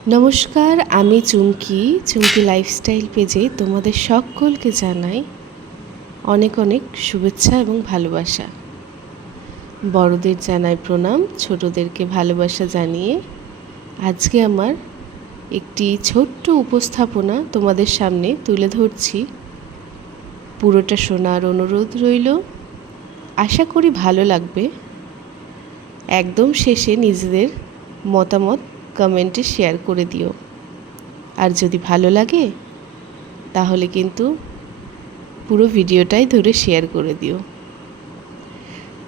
নমস্কার, আমি চুমকি লাইফস্টাইল পেজে তোমাদের সকলকে জানাই অনেক অনেক শুভেচ্ছা এবং ভালোবাসা। বড়দের জানাই প্রণাম, ছোটদেরকে ভালোবাসা জানিয়ে আজকে আমার একটি ছোট্ট উপস্থাপনা তোমাদের সামনে তুলে ধরছি। পুরোটা শোনার অনুরোধ রইল, আশা করি ভালো লাগবে। একদম শেষে নিজেদের মতামত কমেন্টে শেয়ার করে দিও। আর যদি ভালো লাগে তাহলে কিন্তু পুরো ভিডিওটাই ধরে শেয়ার করে দিও।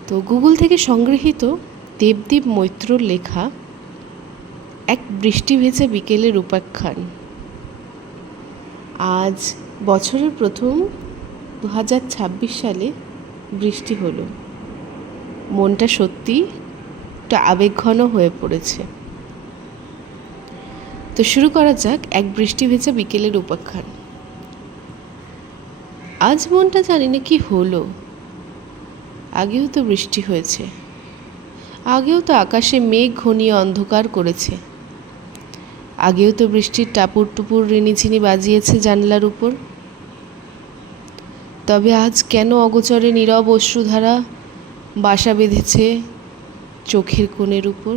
তো গুগল থেকে সংগৃহীত দেবদীপ মৈত্রর লেখা এক বৃষ্টি ভেজা বিকেলের উপাখ্যান। আজ বছরের প্রথম 2026 সালে বৃষ্টি হলো। মনটা সত্যি একটা আবেগঘন হয়ে পড়েছে। তো শুরু করা যাক এক বৃষ্টি ভেজা বিকেলের উপাখ্যান। আজ মনটা জানি না কি হলো। আগেও তো বৃষ্টি হয়েছে, আগেও তো আকাশে মেঘ ঘনিয়ে অন্ধকার করেছে, আগেও তো বৃষ্টির টাপুর টুপুর রিনিঝিনি বাজিয়েছে জানলার উপর। তবে আজ কেন অগোচরে নীরব অশ্রুধারা বাসা বেঁধেছে চোখের কোণের উপর?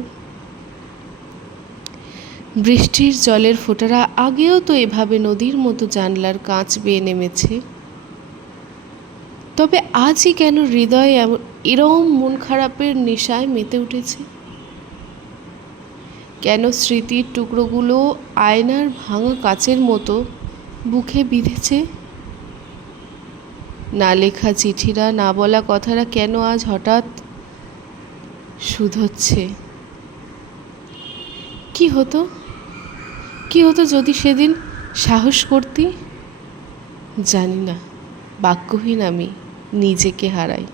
বৃষ্টির জলের ফোঁটারা আগেও তো এভাবে নদীর মতো জানলার কাঁচ বেয়ে নেমেছে। তবে আজই কেন হৃদয় এরম মন খারাপের নেশায় মেতে উঠেছে? কেন স্মৃতির টুকরোগুলো আয়নার ভাঙা কাচের মতো বুকে বিঁধেছে? না লেখা চিঠিরা, না বলা কথারা কেন আজ হঠাৎ শুধোচ্ছে? কি হতো যদি সেদিন সাহস করতি? জানি না, বাক্যহীন আমি নিজেকে হারাই।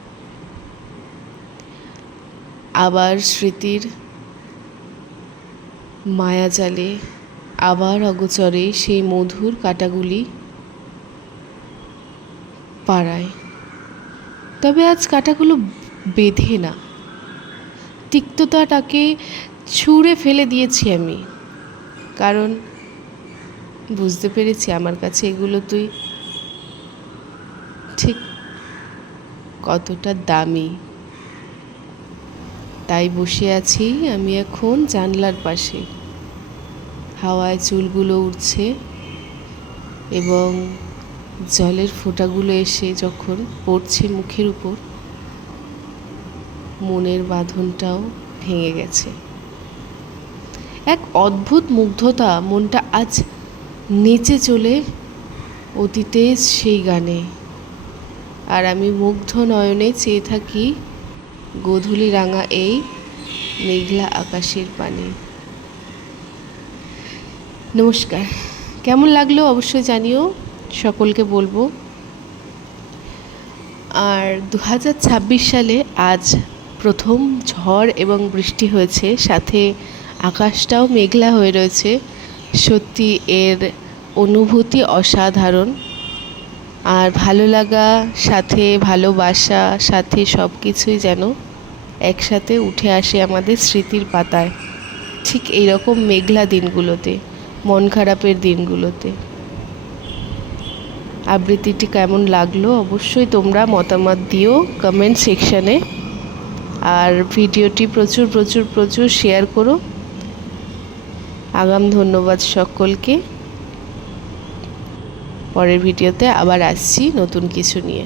আবার স্মৃতির মায়াজালে, আবার অগোচরে সেই মধুর কাঁটাগুলি পাড়ায়। তবে আজ কাঁটাগুলো বেঁধে না, তিক্ততাটাকে ছুঁড়ে ফেলে দিয়েছি আমি। কারণ বুঝতে পেরেছি আমার কাছে এগুলো তুই ঠিক কতটা দামি। তাই বসে আছি আমি এখন জানলার পাশে। হাওয়ায় চুলগুলো উড়ছে এবং জলের ফোঁটাগুলো এসে যখন পড়ছে মুখের উপর, মনের বাঁধনটাও ভেঙে গেছে। এক অদ্ভুত মুগ্ধতা, মনটা আজ নেচে চলে অতীতের সেই গানে। আর আমি মুগ্ধ নয়নে চেয়ে থাকি গোধূলি রাঙা এই মেঘলা আকাশের পানে। নমস্কার, কেমন লাগলো অবশ্যই জানিও, সকলকে বলবো। আর 2026 সালে আজ প্রথম ঝড় এবং বৃষ্টি হয়েছে, সাথে আকাশটাও মেঘলা হয়ে রয়েছে। সত্যি এর অনুভূতি অসাধারণ। আর ভালো লাগা, সাথে ভালোবাসা, সাথে সব কিছুই যেন একসাথে উঠে আসে আমাদের স্মৃতির পাতায়, ঠিক এইরকম মেঘলা দিনগুলোতে, মন খারাপের দিনগুলোতে। আবৃত্তিটি কেমন লাগলো অবশ্যই তোমরা মতামত দিও কমেন্ট সেকশানে। আর ভিডিওটি প্রচুর প্রচুর প্রচুর শেয়ার করো। আগাম ধন্যবাদ সকলকে। পরের ভিডিওতে আবার আসছি নতুন কিছু নিয়ে।